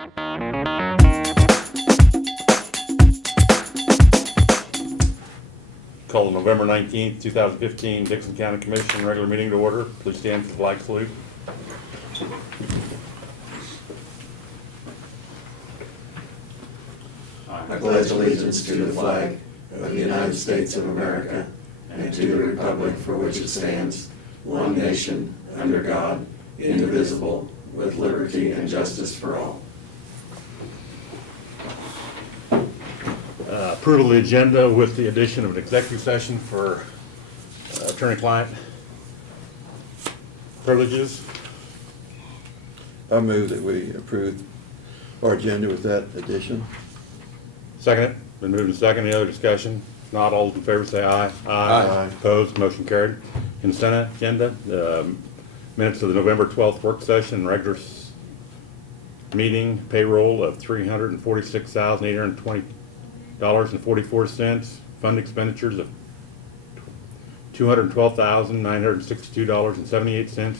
Call the November 19th, 2015 Dixon County Commission regular meeting to order. Please stand for the flag salute. I pledge allegiance to the flag of the United States of America and to the republic for which it stands, one nation, under God, indivisible, with liberty and justice for all. Approval of the agenda with the addition of an executive session for attorney-client privileges. I move that we approve our agenda with that addition. Second it. Been moved and second. Any other discussion? If not, all those in favor say aye. Aye. Opposed? Motion carried. Consent agenda. Minutes of the November 12th work session, regular meeting, payroll of $346,820.44. Fund expenditures of $212,962.78.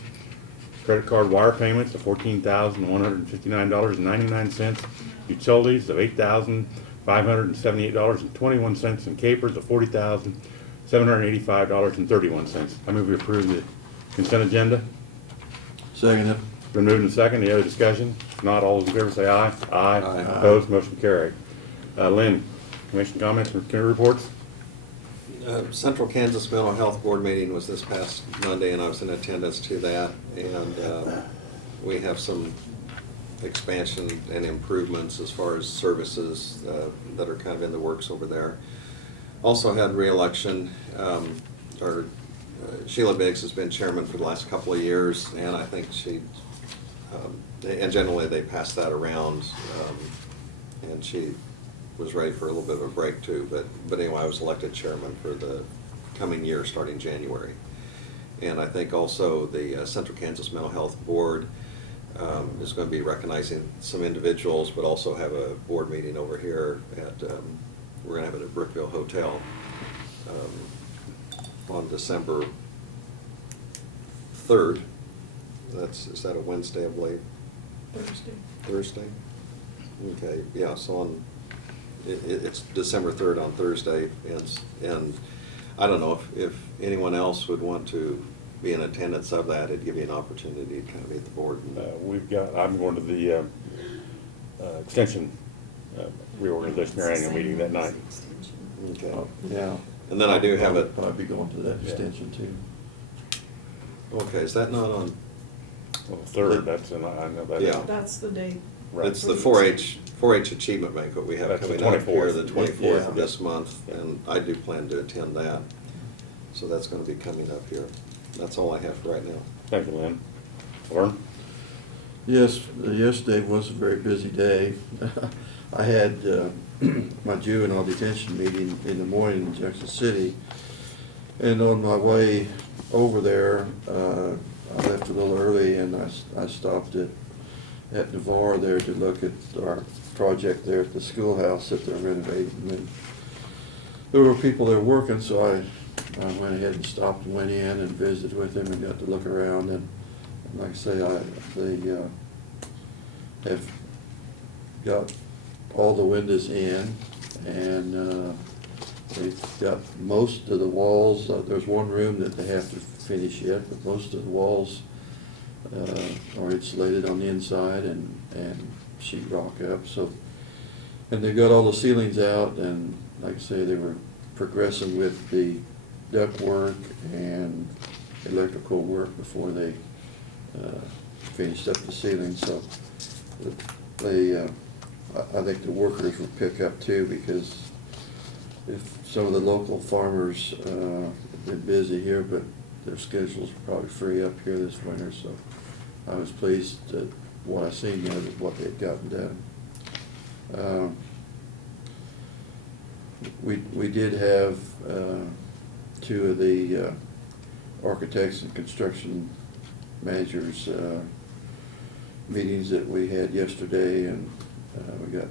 Credit card wire payments of $14,159.99. Utilities of $8,578.21, and capers of $40,785.31. I move we approve the consent agenda. Second it. Been moved and second. Any other discussion? If not, all those in favor say aye. Aye. Aye. Opposed? Motion carried. Lynn, commission comments or committee reports? Central Kansas Mental Health Board meeting was this past Monday, and I was in attendance to that. And we have some expansion and improvements as far as services that are kind of in the works over there. Also had re-election. Sheila Biggs has been chairman for the last couple of years, and I think and generally they pass that around, and she was ready for a little bit of a break too, but anyway, I was elected chairman for the coming year starting January. And I think also the Central Kansas Mental Health Board is going to be recognizing some individuals, but also have a board meeting over here at, we're going to have it at Brookville Hotel on December 3rd. Is that a Wednesday, I believe? Thursday? Okay, yeah, so it's December 3rd on Thursday, and I don't know if anyone else would want to be in attendance of that. It'd give you an opportunity to kind of be at the board. I'm going to the extension reorganization annual meeting that night. Okay. Yeah. And then I do have it. Probably be going to that extension too. Okay, is that not on? Well, third, I know that. Yeah. That's the date. Right. It's the 4-H Achievement Banquet we have That's the coming up here, 24th. the 24th of Yeah. this month, and I do plan to attend that. So that's going to be coming up here. That's all I have for right now. Thank you, Lynn. Lauren? Yes, yesterday was a very busy day. I had my juvenile detention meeting in the morning in Jackson City, and on my way over there, I left a little early, and I stopped at Navarre there to look at our project there at the schoolhouse that they're renovating. And there were people there working, so I went ahead and stopped and went in and visited with them and got to look around. And like I say, they have got all the windows in, and they've got most of the walls. There's one room that they have to finish yet, but most of the walls are insulated on the inside and sheetrock up. So, and they've got all the ceilings out, and like I say, they were progressing with the duct work and electrical work before they finished up the ceiling. So they, I think the workers will pick up too, because if some of the local farmers have been busy here, but their schedules will probably free up here this winter. So I was pleased at what I seen there, what they'd gotten done. We did have two of the architects and construction managers meetings that we had yesterday, and we got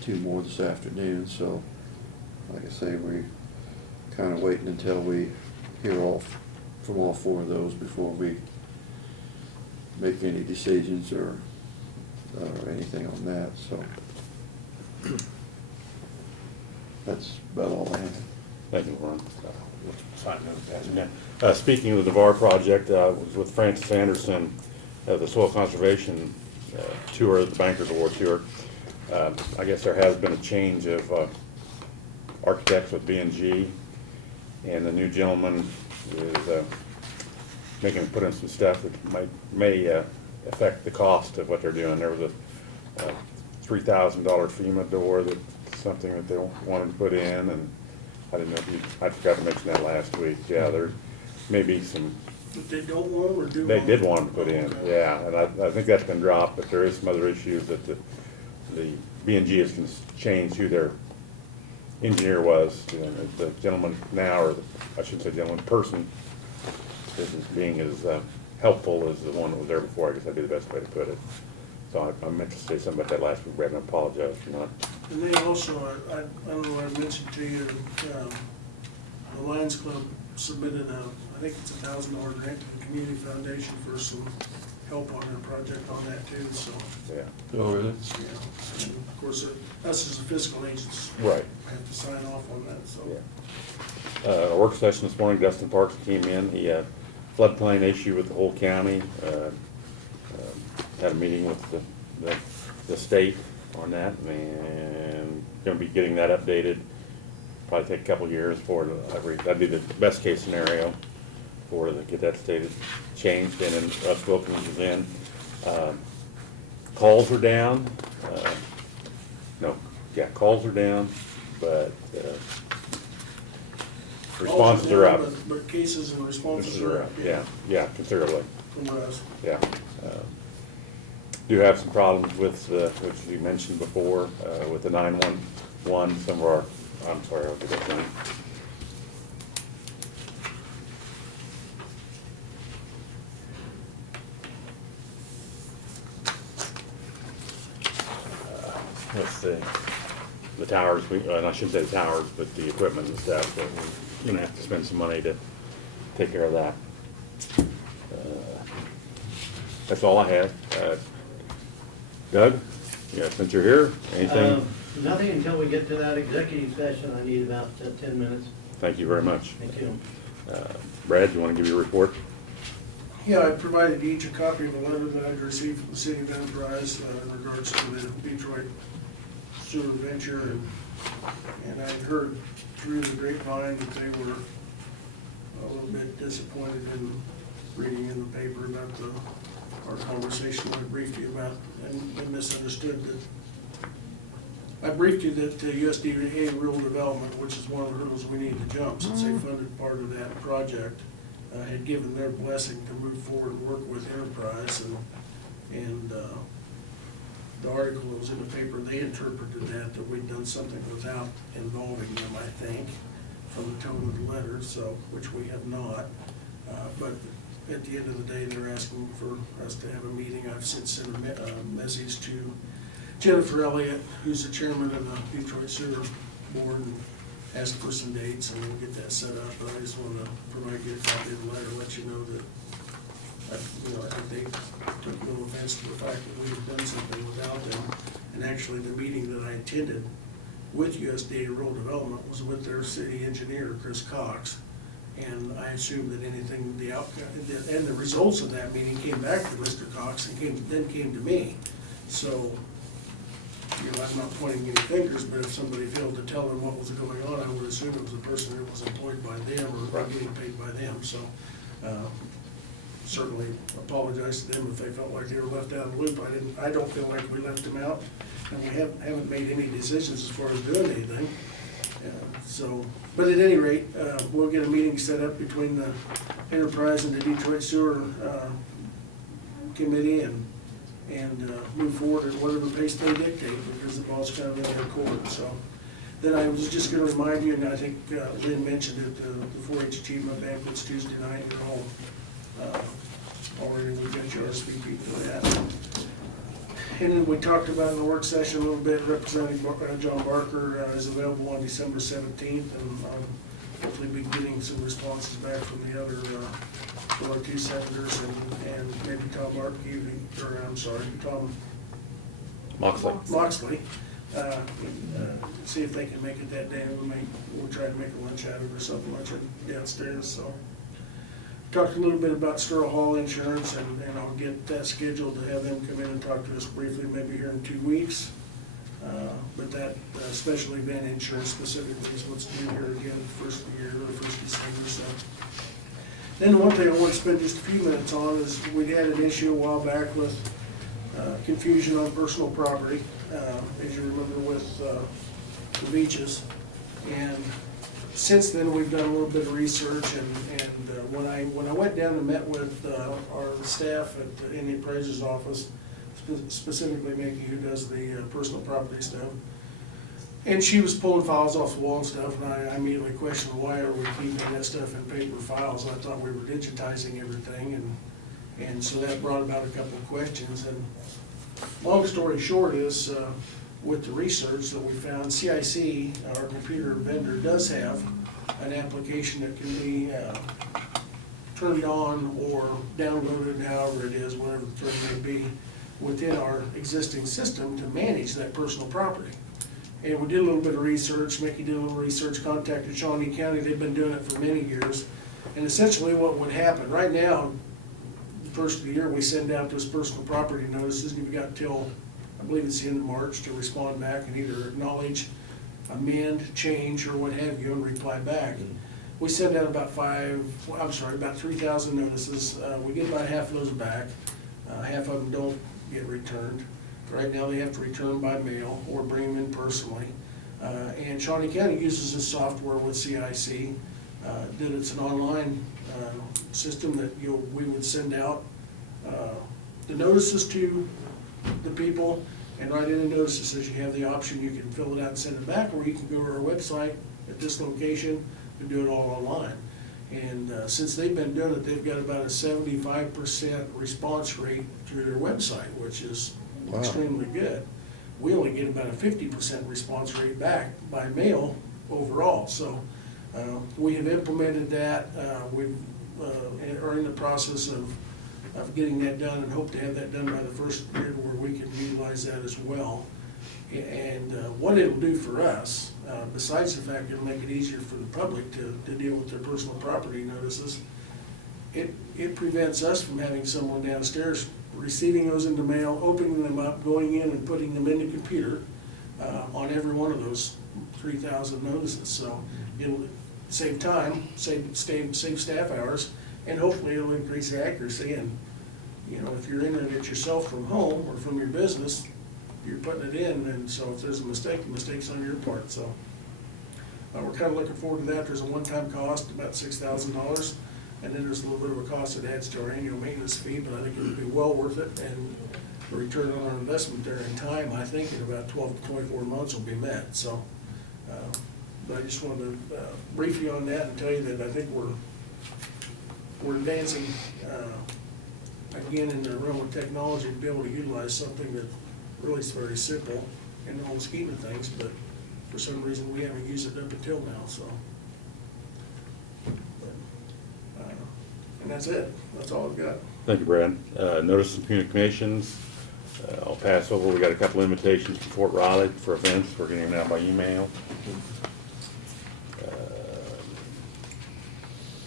two more this afternoon. So like I say, we're kind of waiting until we hear from all four of those before we make any decisions or or anything on that, so. That's about all I have. Thank you, Warren. Speaking of the DeVar project, was with Francis Anderson, the soil conservation tour, the Bankers Award tour. I guess there has been a change of architects with B&G, and the new gentleman is making, put in some stuff that may affect the cost of what they're doing. There was a $3,000 FEMA door that's something that they wanted to put in, and I didn't know if you, I forgot to mention that last week. Yeah, there may be some, But they don't want them or do they want did them? want them to put in, Okay. yeah, and I think that's been dropped, but there is some other issues that the B&G has changed who their engineer was. You know, the gentleman now, or I should say gentleman, person, isn't being as helpful as the one that was there before. I guess that'd be the best way to put it. So I meant to say something about that last week, Brad, and I apologize for not. And they also, I don't know what I mentioned to you, the Lions Club submitted I think it's $1,000 grant to the Community Foundation for some help on their project on that too, so, Yeah. Oh, really? yeah. And of course, us as a fiscal agents Right. have to sign off on that, so. Yeah. A work session this morning, Dustin Parks came in, he had floodplain issue with the whole county, had a meeting with the state on that, and gonna be getting that updated. Probably take a couple years for it, that'd be the best case scenario for to get that stated, changed, and then Russ Wilkins is in. Calls are down, calls are down, but, responses are up. But cases and responses are up. Yeah, considerably, From us. yeah. Do have some problems with, which you mentioned before, with the 911, some of our, I'm sorry, I'll get that down. Let's see, the towers, and I shouldn't say the towers, but the equipment and stuff, but we're gonna have to spend some money to take care of that. That's all I have. Doug, yeah, since you're here, anything? Nothing until we get to that executive session. I need about 10 minutes. Thank you very much. Thank you. Brad, you wanna give your report? Yeah, I provided each a copy of a letter that I'd received from the city of Enterprise in regards to the Detroit sewer venture, and I'd heard through the grapevine that they were a little bit disappointed in reading in the paper about our conversation I briefed you about, and they misunderstood that. I briefed you that USDA rural development, which is one of the hurdles we need to jump since they funded part of that project, had given their blessing to move forward and work with Enterprise, and the article that was in the paper, they interpreted that we'd done something without involving them, I think, from the tone of the letter, so, which we have not. But at the end of the day, they're asking for us to have a meeting. I've since sent a message to Jennifer Elliott, who's the chairman of the Detroit Sewer Board, and asked for some dates, and we'll get that set up. But I just want to provide you a copy of the letter, let you know that, I think they took no offense to the fact that we had done something without them. And actually, the meeting that I attended with USDA Rural Development was with their city engineer, Chris Cox. And I assumed that anything, the outcome, and the results of that meeting came back to Mr. Cox and then came to me. So, I'm not pointing any fingers, but if somebody failed to tell them what was going on, I would assume it was a person that was employed by them or Right. getting paid by them. So, certainly apologize to them if they felt like they were left out of the loop. I don't feel like we left them out, and we haven't made any decisions as far as doing anything. So, but at any rate, we'll get a meeting set up between the Enterprise and the Detroit Sewer Committee and move forward at whatever pace they dictate, because the ball's kind of in their court. So then I was just gonna remind you, and I think Lynn mentioned it, the 4-H Achievement Banquet's Tuesday night, you're all already, we got your RSVP for that. And then we talked about in the work session a little bit, Representative John Barker is available on December 17th, and I'll hopefully be getting some responses back from the other, from our two senators, and maybe Tom Moxley. See if they can make it that day. We'll try to make a lunch out of it or something, lunch downstairs, so. Talked a little bit about Sterl Hall Insurance, and I'll get that scheduled to have them come in and talk to us briefly, maybe here in 2 weeks. But that special event insurance specifically is what's due here again, first of the year, or first December, so. Then one thing I want to spend just a few minutes on is we had an issue a while back with confusion on personal property, as you remember with the beaches. And since then, we've done a little bit of research, and when I went down and met with our staff at the Indian Appraiser's office, specifically Mickey, who does the personal property stuff, and she was pulling files off the wall and stuff, and I immediately questioned, why are we keeping that stuff in paper files? I thought we were digitizing everything, and so that brought about a couple of questions. And long story short is, with the research that we found, CIC, our computer vendor, does have an application that can be turned on or downloaded, however it is, whatever the term may be, within our existing system to manage that personal property. And we did a little bit of research, Mickey did a little research, contacted Shawnee County, they've been doing it for many years. And essentially what would happen, right now, the first of the year, we send out those personal property notices, and you've got till, I believe it's the end of March, to respond back and either acknowledge, amend, change, or what have you, and reply back. We send out about 3,000 notices. We get about half of those back. Half of them don't get returned. Right now, they have to return by mail or bring them in personally. And Shawnee County uses this software with CIC, that it's an online system that we would send out the notices to the people, and right in the notice it says you have the option, you can fill it out and send it back, or you can go to our website at this location and do it all online. And since they've been doing it, they've got about a 75% response rate through their website, which is Wow. extremely good. We only get about a 50% response rate back by mail overall. So we have implemented that. We are in the process of getting that done and hope to have that done by the first year where we can utilize that as well. And what it'll do for us, besides the fact it'll make it easier for the public to deal with their personal property notices, it prevents us from having someone downstairs receiving those in the mail, opening them up, going in and putting them in the computer on every one of those 3,000 notices. So it'll save time, save staff hours, and hopefully it'll increase the accuracy. And you know, if you're entering it yourself from home or from your business, you're putting it in, and so if there's a mistake, the mistake's on your part. So we're kind of looking forward to that. There's a one-time cost, about $6,000, and then there's a little bit of a cost that adds to our annual maintenance fee, but I think it'll be well worth it, and the return on our investment there in time, I think in about 12 to 24 months will be met. So, but I just wanted to brief you on that and tell you that I think we're advancing again in the realm of technology to be able to utilize something that really is very simple in the whole scheme of things, but for some reason we haven't used it up until now, so. And that's it. That's all I've got. Thank you, Brad. Notice of communications, I'll pass over. We got a couple invitations from Fort Riley for events. We're getting them out by email.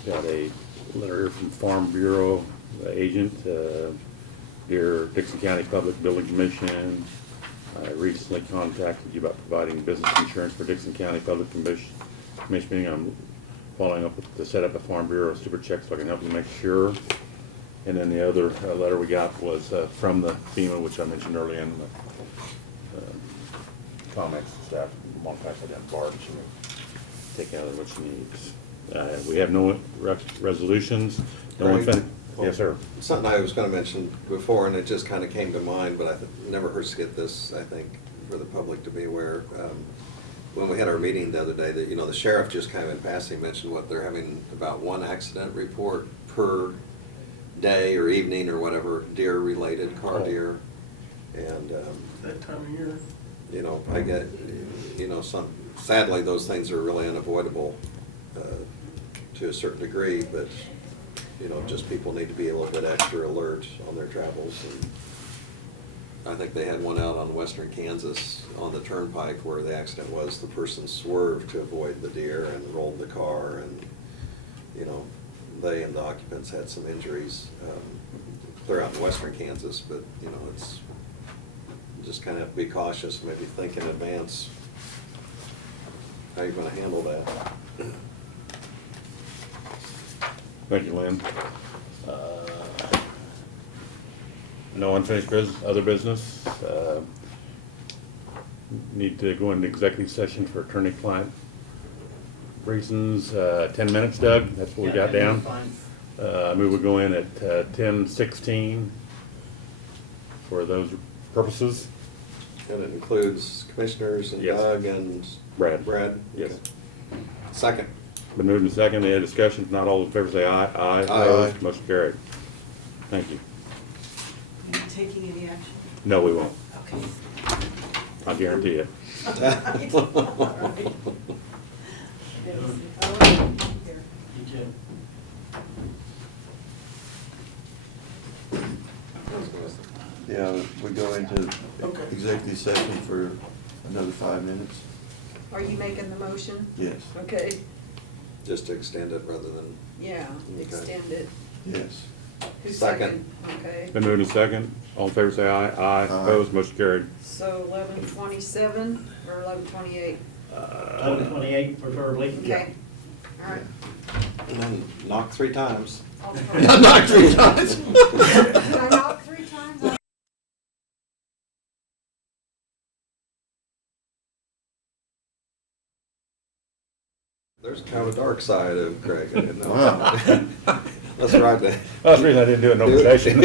Got a letter from Farm Bureau agent, dear Dixon County Public Building Commission. I recently contacted you about providing business insurance for Dixon County Public Commission. I'm following up with to set up a Farm Bureau super check so I can help you make sure. And then the other letter we got was from the FEMA, which I mentioned earlier in the comments and stuff. I'm gonna pass that down to Barb. She may take out what she needs. We have no resolutions. No one Greg? Yes, sir. Something I was gonna mention before, and it just kinda came to mind, but it never hurts to get this, I think, for the public to be aware. When we had our meeting the other day, that, you know, the sheriff just kind of in passing mentioned what they're having about one accident report per day or evening or whatever, deer-related, car deer. And, That time of year. you know, I get, you know, sadly, those things are really unavoidable to a certain degree, but, you know, just people need to be a little bit extra alert on their travels. And I think they had one out on western Kansas on the turnpike where the accident was, the person swerved to avoid the deer and rolled the car, and, you know, they and the occupants had some injuries. Clear out in western Kansas, but, you know, it's just kind of have to be cautious, maybe think in advance how you're gonna handle that. Thank you, Lynn. No unfinished business, other business? Need to go into executive session for attorney-client reasons. 10 minutes, Doug, that's what we got Yeah, down. fine. I move we go in at 10:16 for those purposes. And it includes commissioners and Yes. Doug and Brad. Brad? Yes. Second. Been moved and seconded. Any discussion? If not, all in favor say aye. Aye. Opposed? Motion carried. Thank you. Are you taking any action? No, we won't. Okay. I guarantee it. All right. All right, here. You too. Yeah, we go into Okay. executive session for another 5 minutes? Are you making the motion? Yes, Okay, Just to extend it rather than, yeah, Okay. extend it. yes. Who's Second. Okay, Been moved and seconded. All in favor say aye. Aye. Opposed? Motion carried. so 11:27 or 11:28? 11:28 preferably. Okay, all right. and then knock 3 times. I'll Not 3 times. Did I knock 3 times? There's kind of a dark side of Craig, I didn't know. Wow. That's right. Dave. That's the reason I didn't do it in open session.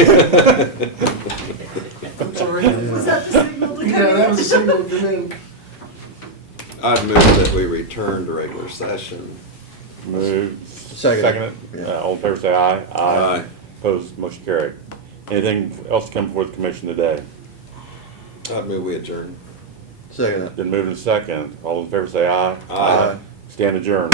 I'm sorry. Was that the signal to come in? Yeah, that was a signal to come in. I'd move that we return to regular session. Moved. Second. Seconded. Yeah. All in favor say aye. Aye. Opposed? Motion carried. Anything else to come before the commission today? I'd move we adjourn. Second. Been moved and seconded. All in favor say aye. Aye. Stand adjourned.